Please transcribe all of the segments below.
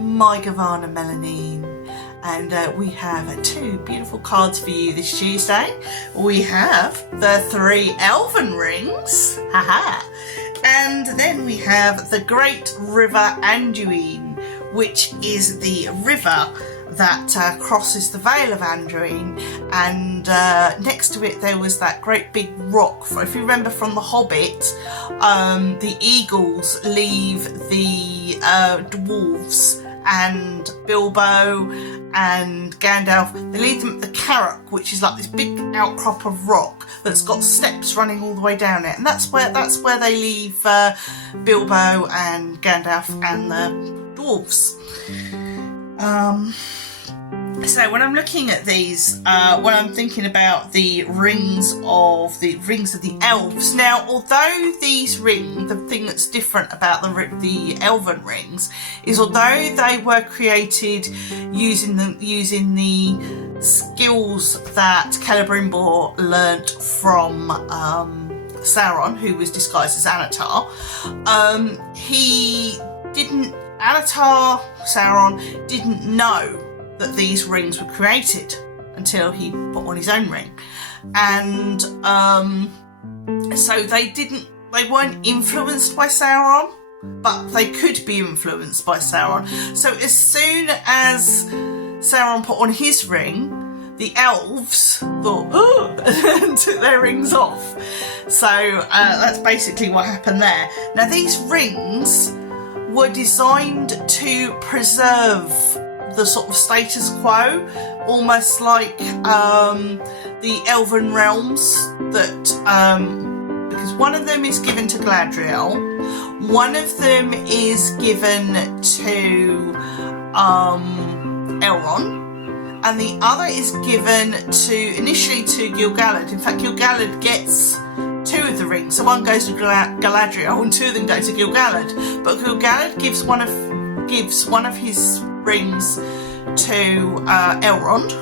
my Gavana Melanine, and we have two beautiful cards for you this Tuesday. We have the 3 Elven Rings, haha, and then we have the Great River Anduin, which is the river that crosses the Vale of Anduin, and next to it there was that great big rock. If you remember from The Hobbit, the eagles leave the dwarves and Bilbo and Gandalf, they leave them at the Carrock, which is like this big outcrop of rock that's got steps running all the way down it, and that's where they leave Bilbo and Gandalf and the dwarves. So when I'm looking at these, when I'm thinking about the rings of the elves, now although these rings, the thing that's different about the elven rings is although they were created using the skills that Celebrimbor learnt from Sauron, who was disguised as Anatar, Sauron didn't know that these rings were created until he put on his own ring, and so they weren't influenced by Sauron, but they could be influenced by Sauron. So as soon as Sauron put on his ring, the elves thought, oh, and took their rings off. So that's basically what happened there. Now these rings were designed to preserve the sort of status quo, almost like the Elven realms, that because one of them is given to Galadriel, one of them is given to Elrond, and the other is given initially to Gil-galad. In fact, Gil-galad gets 2 of the rings, so one goes to Galadriel and 2 of them go to Gil-galad, but Gil-galad gives one of his rings to Elrond,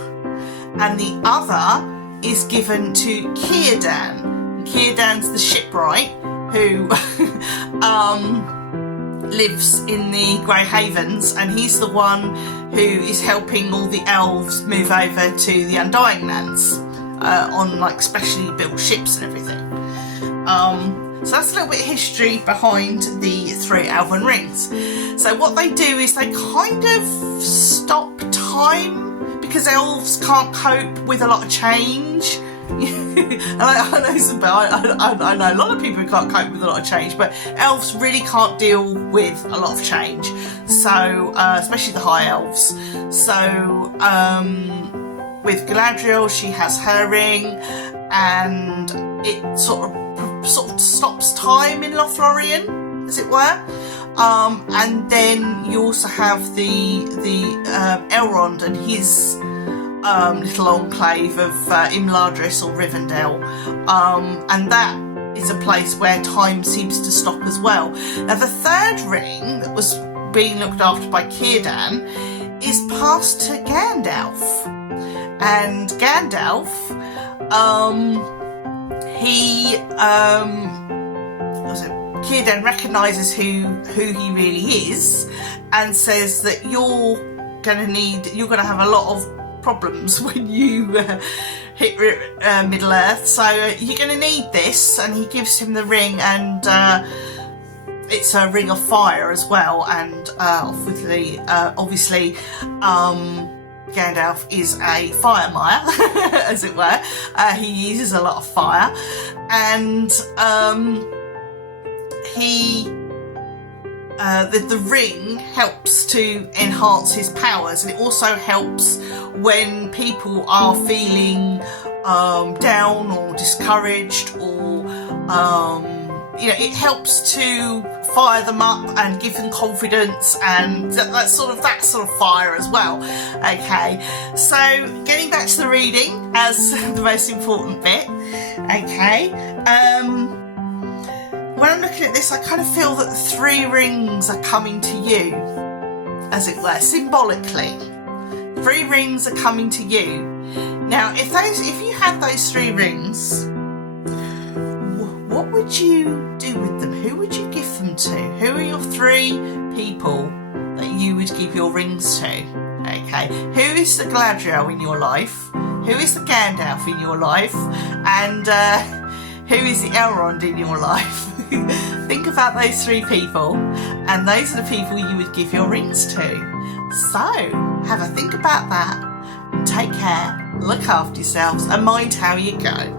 and the other is given to Círdan. Círdan's the shipwright who lives in the Grey Havens, and he's the one who is helping all the elves move over to the Undying Lands on like specially built ships and everything. So that's a little bit of history behind the 3 Elven Rings. So what they do is they kind of stop time, because elves can't cope with a lot of change. I know a lot of people who can't cope with a lot of change, but elves really can't deal with a lot of change. So, especially the high elves. So, with Galadriel, she has her ring, and it sort of stops time in Lothlorien, as it were. And then you also have the Elrond and his little enclave of Imladris or Rivendell, and that is a place where time seems to stop as well. Now the 3rd ring that was being looked after by Círdan is passed to Gandalf, and Gandalf Círdan recognises who he really is, and says that you're going to have a lot of problems when you hit Middle Earth, so you're going to need this. And he gives him the ring, and it's a ring of fire as well, and obviously Gandalf is a firemire, as it were. He uses a lot of fire, and the ring helps to enhance his powers, and it also helps when people are feeling down or discouraged, or it helps to fire them up and give them confidence, and that sort of fire as well. Okay, so getting back to the reading as the most important bit. Okay, when I'm looking at this, I kind of feel that the 3 rings are coming to you, as it were, symbolically. 3 rings are coming to you. Now, if you had those 3 rings, what would you do with them? Who would you give them to? Who are your 3 people that you would give your rings to. Okay, who is the Galadriel in your life? Who is the Gandalf in your life? And who is the Elrond in your life? Think about those three people, and those are the people you would give your rings to. So, have a think about that. Take care, look after yourselves, and mind how you go.